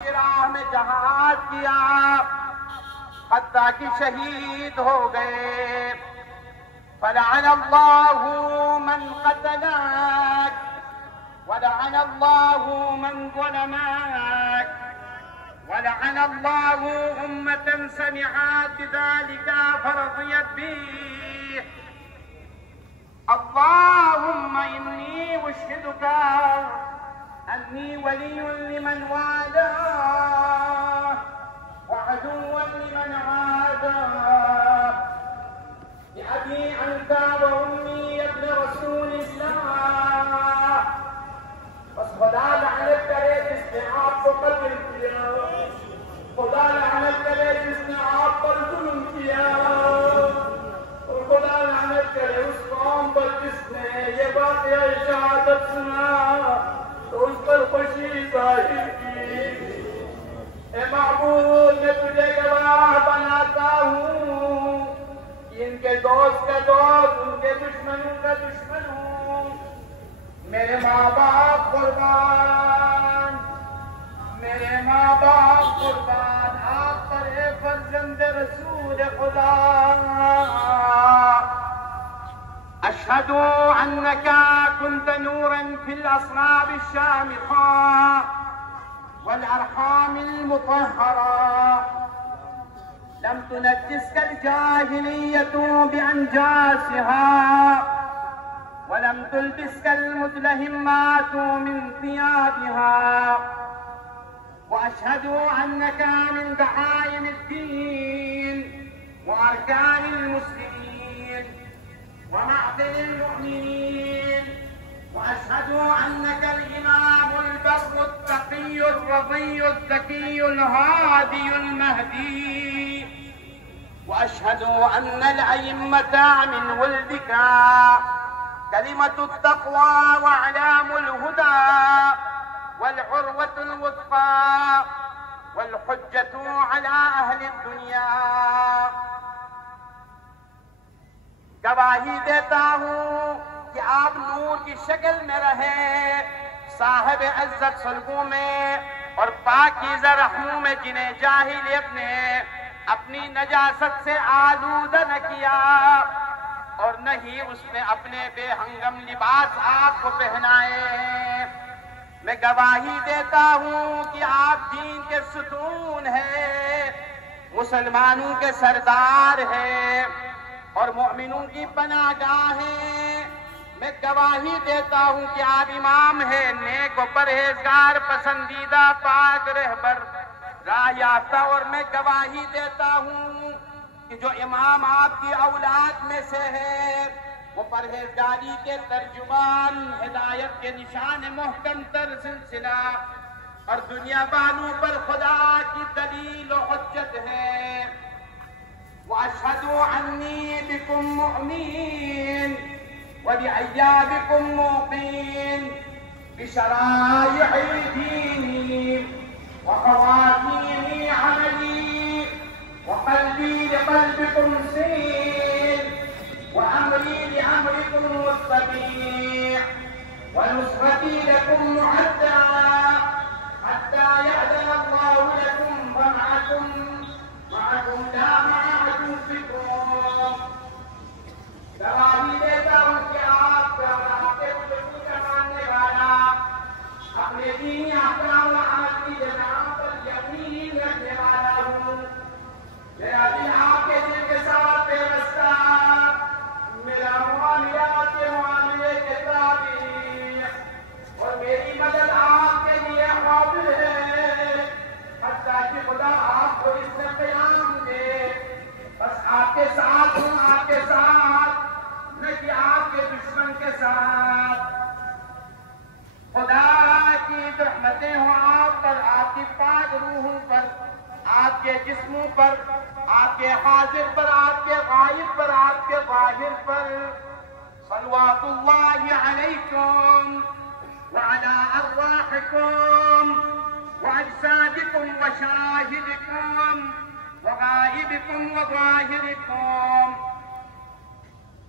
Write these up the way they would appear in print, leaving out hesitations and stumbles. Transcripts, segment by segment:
राह में जहाद किया, हत्ता कि शहीद हो गए। फलअनल्लाहु मन क़तलक वलअनल्लाहु मन ज़लमक वलअनल्लाहु उम्मतन समिअत बिज़ालिका फरज़ियत बिही। अल्लाहुम्मा इन्नी उश्हिदुका अन्नी वलियुन लिमन वालाह वअदुव्वुन लिमन आदाह बिअबी अन्ता व उम्मी इब्न रसूलिल्लाह। बस खुदा लानत करे जिसने आपको कत्ल किया, खुदा लानत करे जिसने आप पर जुल्म किया, और खुदा लानत करे उस कौम पर जिसने ये वाक़या शहादत सुना तो उस पर खुशी जाहिर की। ए महबूब, मैं तुझे गवाह बनाता हूँ कि इनके दोस्त का दोस्त, उनके दुश्मनों का दुश्मन हूँ। मेरे माँ बाप कुर्बान, मेरे माँ बाप कुर्बान आप पर है फर्जंद रसूल खुदा। अशहदु अन्नका कुन्त नूरन फिल अस्नाब अश-शामिखा वल अरहाम अल-मुतहहरा लम तुनज्जिस्का अल-जाहिलिय्यतु बिअंजासिहा वलम तुल्बिस्का अल-मुतलहिम्मातु मिन थियाबिहा वअशहदु अन्नका मिन दआइम अद-दीन व अरकान अल-मुस्लिमीन वमअदन المؤمنين وأشهد أنك الإمام البر التقي الرضي الذكي الهادي المهدي وأشهد أن الأئمة من ولدك كلمة التقوى وأعلام الهدى والعروة الوثقى والحجة على أهل الدنيا। गवाही देता हूँ कि आप नूर की शक्ल में रहे, साहिब इज्जत सल्बों में और पाकीज़ा रहमों में, जिन्हें जाहिलियत ने अपनी नजासत से आलूदा न किया और न ही उसने अपने बेहंगम लिबास आपको पहनाए। मैं गवाही देता हूँ कि आप दीन के सुतून हैं, मुसलमानों के सरदार हैं और मोमिनों की पनाहगाह हैं। मैं गवाही देता हूँ कि आप इमाम है, नेक व परहेजगार, पसंदीदा, पाक रहबर, राह याफ्ता। और मैं गवाही देता हूँ कि जो इमाम आपकी औलाद में से है वो परहेजगारी के तर्जुमान, हिदायत के निशान मोहकम तर सिलसिला और दुनिया बानों पर खुदा की दलील व हुज्जत है। वअशहदु अन्नी बिकुम मुअमिन व बिअय्याबिकुम मुक़ीन बिशराइ'i दीनी व ख़वातीम अमली व क़ल्बी लिक़ल्बिकुम सीन व अमरी लिअमरिकुम मुत्तबी' व नुस्रती लकुम मुअद्दा हत्ता यअज़न अल्लाहु लकुम फमअकुम ला मअकुम फिकुम। गवाही देता हूँ कि आपके बुजुर्गों का मानने वाला, अपने दीनी अहकाम व आखिरी जनाब पर यकीन रखने वाला हूँ। मेरा दिल आपके दिल के साथ पेवस्ता, मेरा मुआमिला आपके मुआमिले के ताबिअ और मेरी मदद आपके लिए काबिल है। हत्ता कि खुदा आपको इसमें क़याम दे। बस आपके साथ हूँ, आपके साथ, न कि आपके दुश्मन के साथ। खुदा की रहमतें हों आप पर, आपकी पाक रूहों पर, आपके जिस्मों पर, आपके हाजिर पर, आपके गायब पर, आपके ज़ाहिर पर। सल्लल्लाहु अलैकुम व अला अरवाहिकुम व अजसादिकुम व शाहिदिकुम व गाइबिकुम व ज़ाहिरिकुम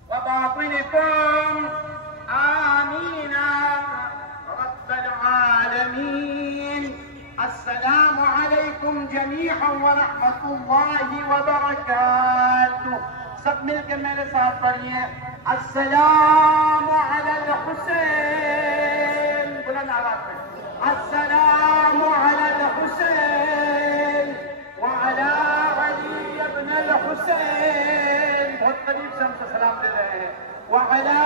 व बातिनिकुम। आमीन रब्बल आलमीन। السلام عليكم جميعا ورحمة الله وبركاته. सब मिलकर मेरे साथ पढ़िए, अस्सलाम अला हुसैन, बुलंद आवाज में, अस्सलाम अला हुसैन व अला अली इब्न अल हुसैन, बहुत करीब से हमसे सलाम दे रहे हैं, व अला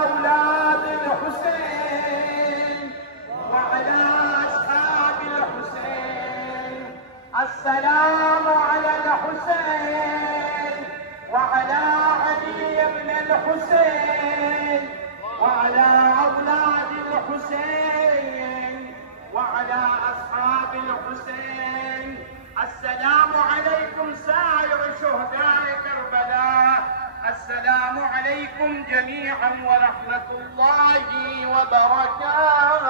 औलाद अल हुसैन व अला अस्हाब अल हुसैन, अस्सलाम अला हुसैन وعلى علي بن الحسين وعلى أولاد الحسين وعلى أصحاب الحسين. السلام عليكم سائر شهداء كربلاء، السلام عليكم جميعا ورحمة الله وبركاته.